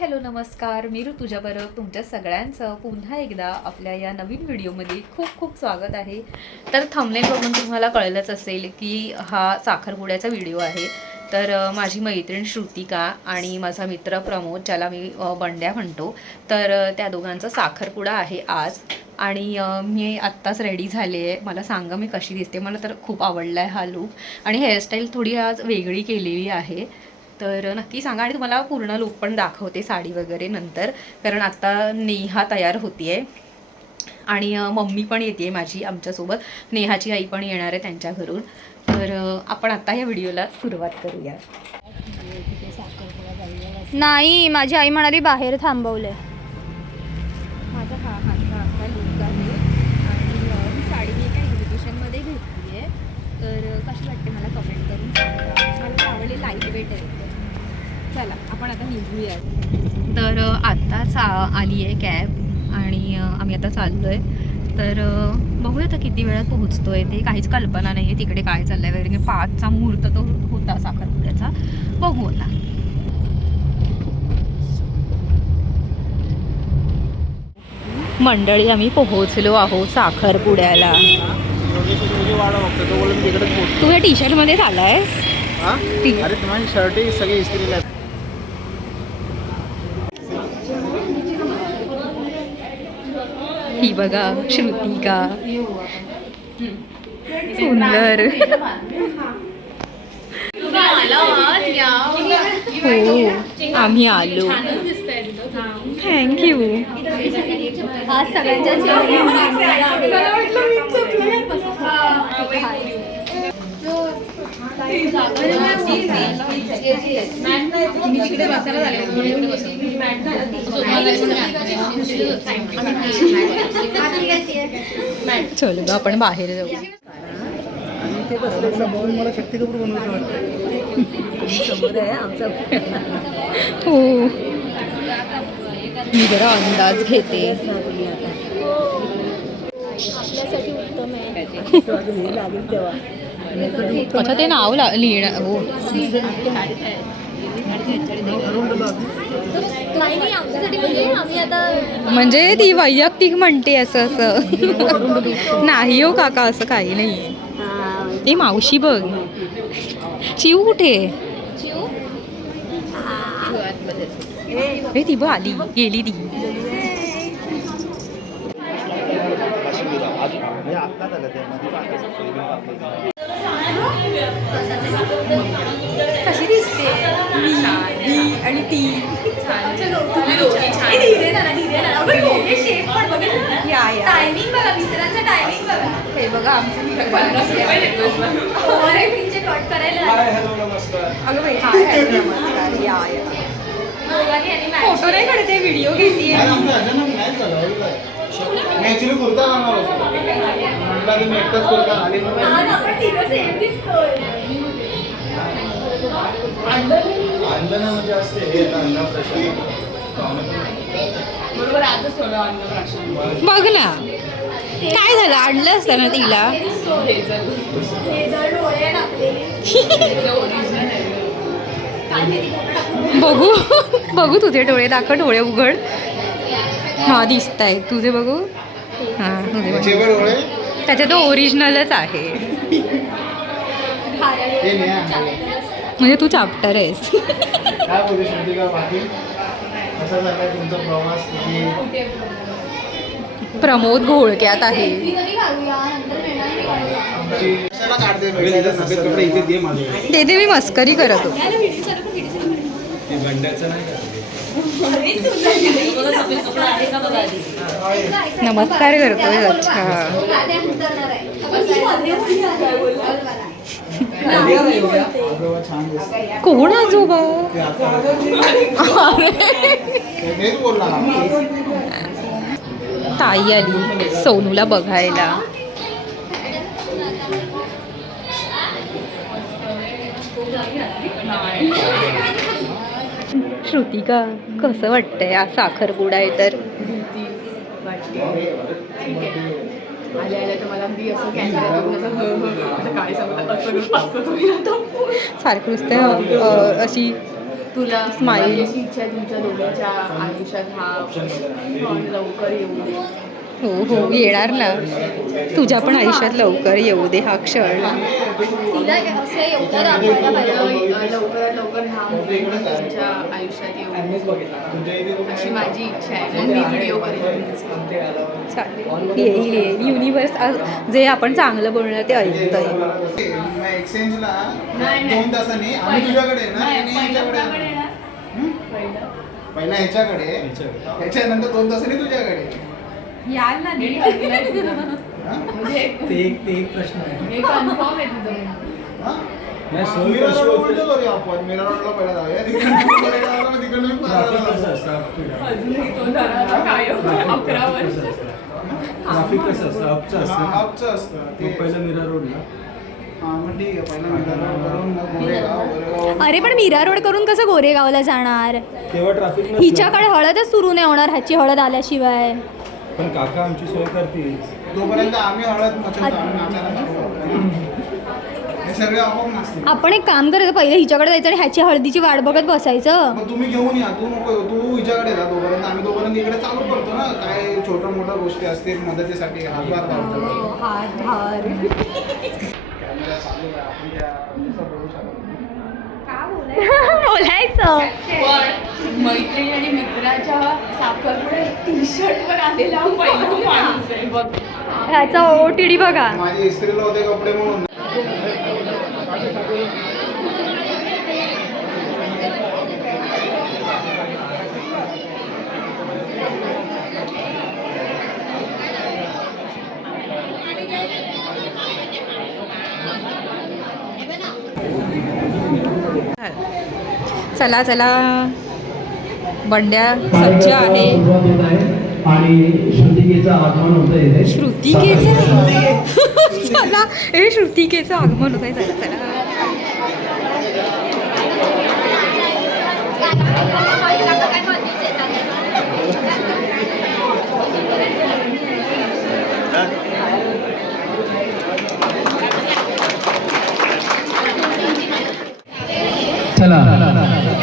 Hello नमस्कार, मी ऋतुजा परब तुमच्या सगळ्यांचं पुन्हा एकदा आपल्या या नवीन व्हिडिओमध्ये खूप खूप स्वागत आहे. तर थंबनेल बघून तुम्हाला कळलंच असेल की हा साखरपुड्याचा व्हिडिओ आहे. तर माझी मैत्रीण श्रुतिका आणि माझा मित्र प्रमोद, ज्याला मी बंड्या म्हणतो, तर त्या दोघांचा साखरपुडा आहे आज. आणि मी आत्ताच रेडी झाले आहे. मला सांगा मी कशी दिसते. मला तर खूप आवडला आहे हा लूक आणि हेअरस्टाईल थोडी आज वेगळी केलेली आहे. तर नक्की सांगा आणि तुम्हाला पूर्ण लूक पण दाखवते साडी वगैरे नंतर, कारण आता नेहा तयार होती आहे आणि मम्मी पण येते आहे माझी आमच्यासोबत. नेहाची आई पण येणार आहे त्यांच्या घरून. तर आपण आता या व्हिडिओला सुरुवात करूया. नाही, माझी आई म्हणाली बाहेर थांबवलंय. माझा हा हातचा असा लूक आहे आणि ही साडी मी एका एक्झिबिशनमध्ये घेतली आहे. तर कशी वाटते मला कमेंट करून सांगा. मला आवडली, लाईट वेट आहे. चला आपण आता निघूया. तर आत्ताच आली आहे कॅब आणि आम्ही आता चाललो आहे. तर बघूया आता किती वेळात पोहोचतो आहे ते काहीच कल्पना नाही आहे तिकडे काय चाललं आहे वगैरे. 5चा मुहूर्त तो होता साखरपुड्याचा. बघू आता. मंडळी आम्ही पोहोचलो आहोत साखरपुड्याला. तू या टी शर्टमध्येच आलायस? अरे तुम्हारी शर्ट सगळे इस्त्रीला आहेत. ही बघा श्रुतिका, सुंदर. हो आम्ही आलो. थँक्यू. आज सगळ्यांच्या चलो ग आपण बाहेर जाऊ. आणि ते बसलेला बघून मला शक्ती कपूर बनवायचं वाटतं. समोर आहे आमचा. हो मी जरा अंदाज घेते. आपल्यासाठी उत्तम आहे. अच्छा ते नाव लिहिणं. हो नाही आमच्यासाठी म्हणजे आम्ही आता म्हणजे ती वैयक्तिक म्हणते असं असं. नाही हो काका, असं काही नाही. ती मावशी बघ. चिऊ कुठे? ती बघ आली गेली ती. कशी दिसते मी आणि ती. टायमिंग बघा, मित्रांचं टायमिंग बघा. हे बघा आमचं कट करायला अगं बाई हाय हाय नमस्कार. या फोटो नाही काढते, व्हिडिओ घेते. ऍक्च्युली कुर्ता आणणार होतो. म्हटलं की मी एकटाच कुर्ता आली. अंधना म्हणजे असते बघ ना काय झालं, आणलं असतं ना तिला. बघू बघू तुझे डोळे दाखव, डोळे उघड. हा दिसत आहे तुझे, बघू. हां तुझे डोळे त्याचे तो ओरिजिनलच आहे. हे नाही. म्हणजे तू चाप्टर आहेस. काय बोलू शकते का बाकी कसा झाला तुमचा प्रवास? प्रमोद घोळक्यात आहे. तेथे मी मस्करी करत होतो. नमस्कार करतोय. अच्छा कोण आजोबा? ताई आली सोनूला बघायला. श्रुतिका कसं वाटतंय आज साखरपुडा आहे तर? आल्या आल्या तर मला अगदी असं कॅमेरा बघून असं काय सांगतात असं असं तुम्ही आता सारखं नुसतं अशी तुला Smile. माझी अशी इच्छा आहे तुमच्या दोघांच्या आयुष्यात हा क्षण लवकर येऊ दे. हो हो येणार ना, तुझ्या पण आयुष्यात लवकर येऊ दे हा क्षण. तिला असं एवढं दाखवायला पाहिजे. लवकरात लवकर हा moment तुमच्या आयुष्यात येऊ दे अशी माझी इच्छा आहे. मग मी व्हिडिओ करेन. चालेल, येईल युनिवर्स जे आपण चांगलं बोलणं ते ऐकतंय. एक्सचेंजला नाही, नाही. 2 तासांनी आम्ही तुझ्याकडे येणार नाही, आणि पहिलं ह्याच्याकडे कोणाकडे येणार? पहिलं. पहिला ह्याच्याकडे ह्याच्यानंतर 2 तासांनी तुझ्याकडे. याल ना नीट ऐकलंय तुझं. हा? म्हणजे ते एक प्रश्न आहे. हे कन्फर्म आहे तुझं. हा? नाही, सहज मीरा प्रश्न रोड होते. उलटं करूया आपण. मीरा रोडला पहिला जाऊया. तिकडनं पुढे जाऊया, मग तिकडनं मी ट्रॅफिक परत कसं जाऊया. असतं अजूनही तो धराला कायम 11 वर्ष. ट्रॅफिक कसं असतं अपचं हा, असतं अपचं असतं मग ते. पहिलं मीरा रोडला हा, मग ठीक आहे. पहिला मीरा रोड करून मग गोरेगाव. अरे पण मीरा रोड करून कसं गोरेगावला जाणार? तेव्हा ट्रॅफिक नसतं. हिच्याकडे हळदच सुरू नाही होणार ह्याची हळद आल्याशिवाय. पण काका आमची सोय करतील. तोपर्यंत आम्ही हळद मचवतो, आम्ही नाचायला सुरू. हे सगळे आपोआप नाचतील. आपण एक काम करायचं, पहिले हिच्याकडे जायचं आणि ह्याची हळदीची वाट बघत बसायचं. मग तुम्ही घेऊन या, तू नको येऊ, तू हिच्याकडे जा तोपर्यंत. आम्ही तोपर्यंत इकडे चालू करतो ना, काय छोट्या मोठ्या गोष्टी असतील मदतीसाठी हातभार लावतो. हात भार. कॅमेरा चालू आहे, आपण त्या असं बोलू शकत नाही. बोलायचं. पण मैत्रिणी आणि मित्राच्या साखरपुडे टी शर्ट वर आलेला पहिला माणूस आहे बघ. ह्याचा OTD बघा. माझे इस्त्रीला होते कपडे म्हणून. चला चला, बंड्या सज्ज आहे. आणि श्रुतिकेचं आगमन होतं इथे. श्रुतिकेचं चला, हे श्रुतिकेचं आगमन होत आहे. चला चला. चला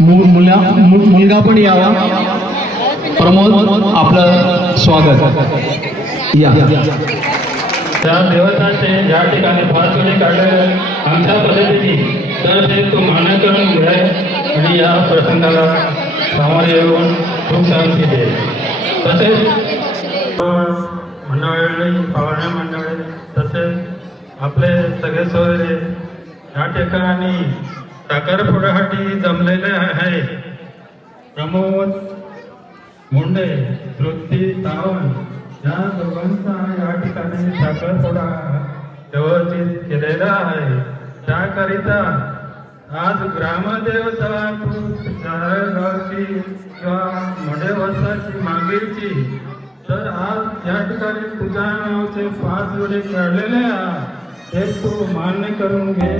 मुलगा पण यावा. प्रमोद आपलं स्वागत. या त्या देवताचे या ठिकाणी 5 वेळे काढले आमच्या पद्धतीने, तर ते तू मान्य करून घे आणि या प्रसंगाला सामोरे येऊन खूप शांती दे. तसेच मंडळी, पाहुणे मंडळी, तसेच आपले सगळे सोयरे या ठिकाणी साखरपुड्यासाठी जमलेले आहे. प्रमोद मुंडे, तृप्ती सावंत या दोघांचा या ठिकाणी साखरपुडा व्यवस्थित केलेला आहे. त्याकरिता आज ग्रामदेवता गावची किंवा मडेवसाची मागीची, तर आज या ठिकाणी तुझ्या नावाचे 5 वेळे काढलेले आहे, ते तू मान्य करून घे.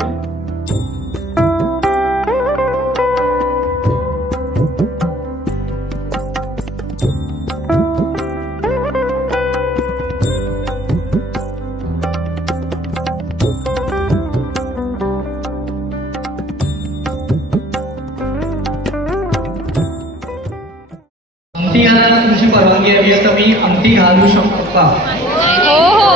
अंगठी घालायला तुमची परवानगी हवी आहे, तर मी अंगठी घालू शकतो का? हो हो.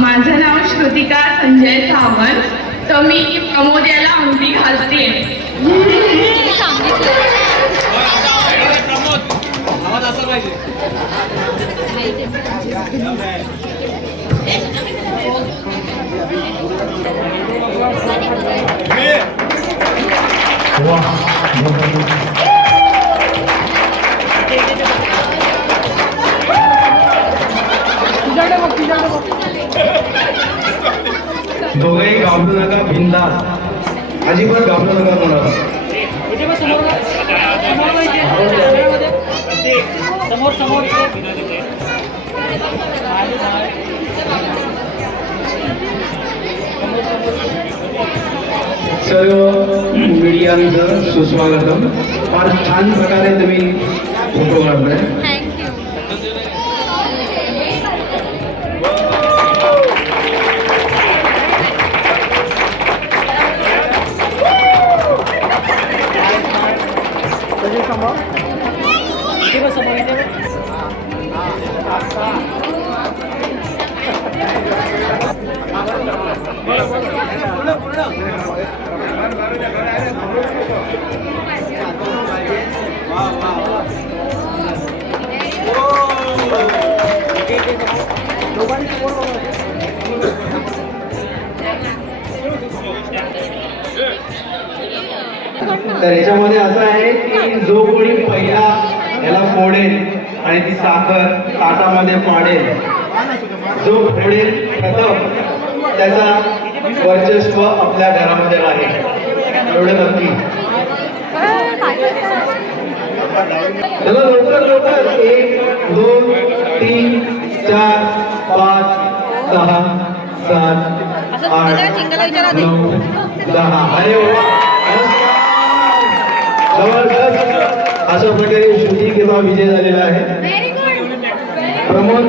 माझं नाव श्रुतिका संजय सावंत. तर मी प्रमोद याला अंगठी घालते. दोघेही घाबरू नका, बिंदास, अजिबात घाबरू नका कोणाला. सर्व मीडियांचं सुस्वागतम. फार छान प्रकारे तुम्ही फोटो काढताय. थँक्यू. तर याच्यामध्ये असं आहे की जो कोणी पहिला याला फोडेल आणि ती साखर ताटामध्ये पाडेल, जो फोडेल प्रथम त्याचा वर्चस्व आपल्या घरामध्ये राहील, एवढं नक्की. चला लवकर लवकर, 1 2 3 4 5 6 7 8 9 10. अरे वा, जबरदस्त अशा प्रकारे श्रुती किंवा विजय झालेला आहे. प्रमोद,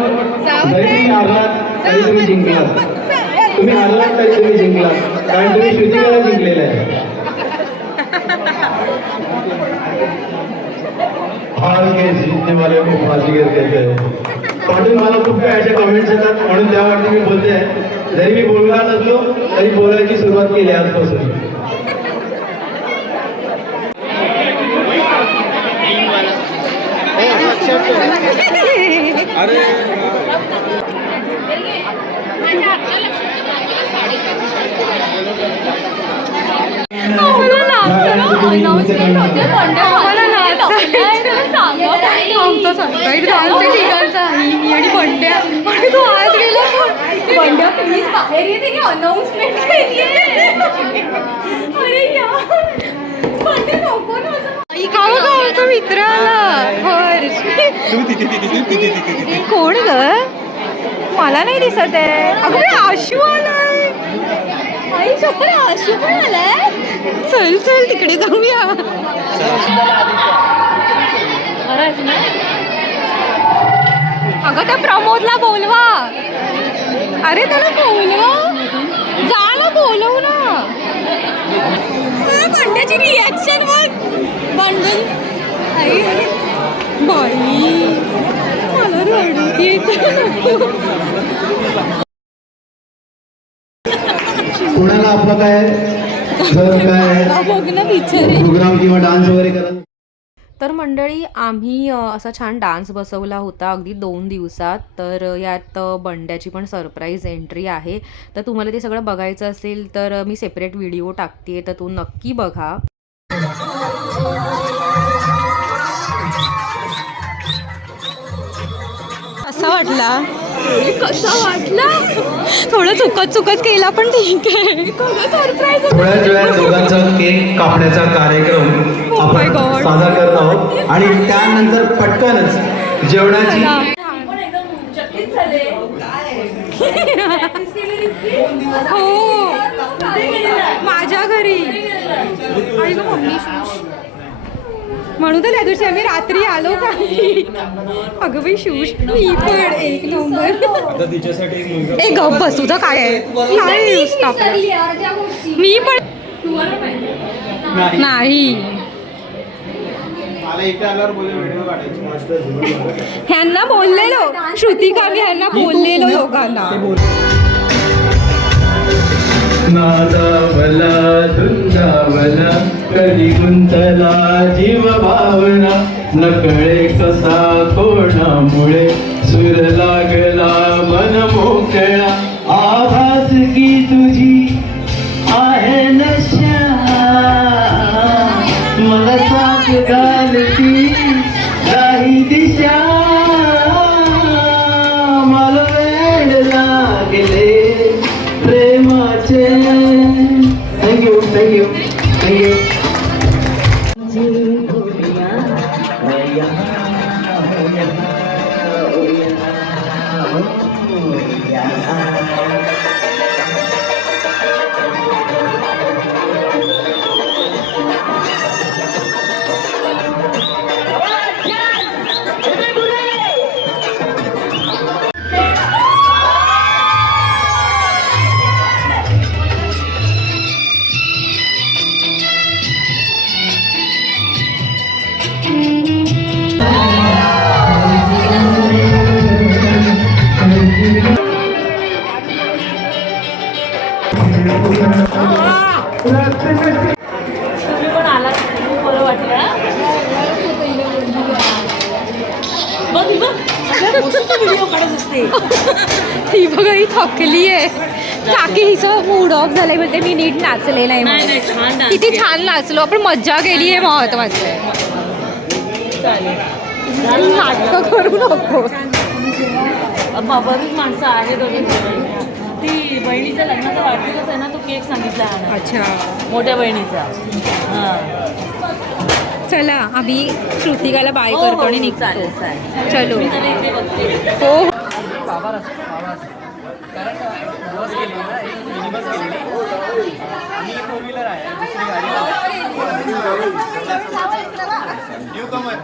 जरी तुम्ही हारलात तरी तुम्ही जिंकलात, तुम्ही हारलात तरी तुम्ही जिंकलात, कारण तुम्ही श्रुतीला जिंकलेला आहे. हार के जीतने वाले को बाजीगर कहते हैं. पाठून मला खूप काही अशा कमेंट्स येतात, म्हणून त्यावरती मी बोलते. जरी मी बोलणार नसलो तरी बोलायची सुरुवात केली आजपासून. आमचा सरप्राईज डान्सच्या ठिकाणचा आहे मी आणि बंड्या, आणि तू आज गेला. बंड्या प्लीज बाहेर येते की अनाउन्समेंट केली आहे. अरे यार बंड्या नको ना, आमचा मित्र आला. कोण ग? मला नाही दिसत आहे. अगं आशू आलाय. आई शपथ, आशू पण आलाय. चल चल तिकडे जाऊया. अगं त्या प्रमोदला बोलवा. अरे त्याला बोलवा, जा ना, बोलव ना. बंड्याची रिॲक्शन बघ. बंडल आई बाई, मला रडू येते. कोणाला आपलं काय जर काय प्रोग्राम किंवा डान्स वगैरे करायचं. तर मंडळी, आम्ही असा छान डान्स बसवला होता अगदी 2 दिवसात. तर यात बंड्याची पण सरप्राईज एंट्री आहे. तर तुम्हाला ते सगळं बघायचं असेल तर मी सेपरेट व्हिडिओ टाकते, तर तो नक्की बघा. कसा वाटला? थोडं चुकत केला पण ठीक आहे. थोड्याच वेळात दोघांचा केक कापण्याचा कार्यक्रम आपण साजरा करत आहोत आणि त्यानंतर पटकनच जेवणाची. हो, माझ्या घरी. म्हणून तर त्या दिवशी आम्ही रात्री आलो का. अगं बाई शूज, मी पण एक नंबर. तिच्यासाठी एक मुलगा. ए गप बस, तुझं काय आहे? काय नुसतं मी पण नाही. मला इथे आल्यावर बोलले व्हिडिओ काढायची. ह्यांना बोललेलो, श्रुतिका मी ह्यांना बोललेलो लोकांना. नादावला धुंदावला कधी गुंतला जीव भावना, नकळे कसा कोणामुळे सुर लागला मन मोकळा. आभास की तुझी आहे नशा, मला साथ घालती काही दिशा, मला वेळ लागले प्रेमाचे. Thank you thank you thank you. ही बघा, ही थकली आहे. काकी हिचं मूड ऑफ झालंय बोलते मी नीट नाचले नाही नाही म्हणून. नाही छान डान्स किती छान नाचलो आपण मज्जा केली हे महत्वाचं आहे. नाटकं करू नको. बरीच माणसं आहेत दोघे ती बहिणीच्या लग्नाचा वाढदिवस आहे ना तो केक सांगितला आहे अच्छा मोठ्या बहिणीचा हां चला आम्ही श्रुतिकाला बाय करतो आणि निघतो. चालेल चालेल चलो मी तरी इथे बघते हो न्यू कमर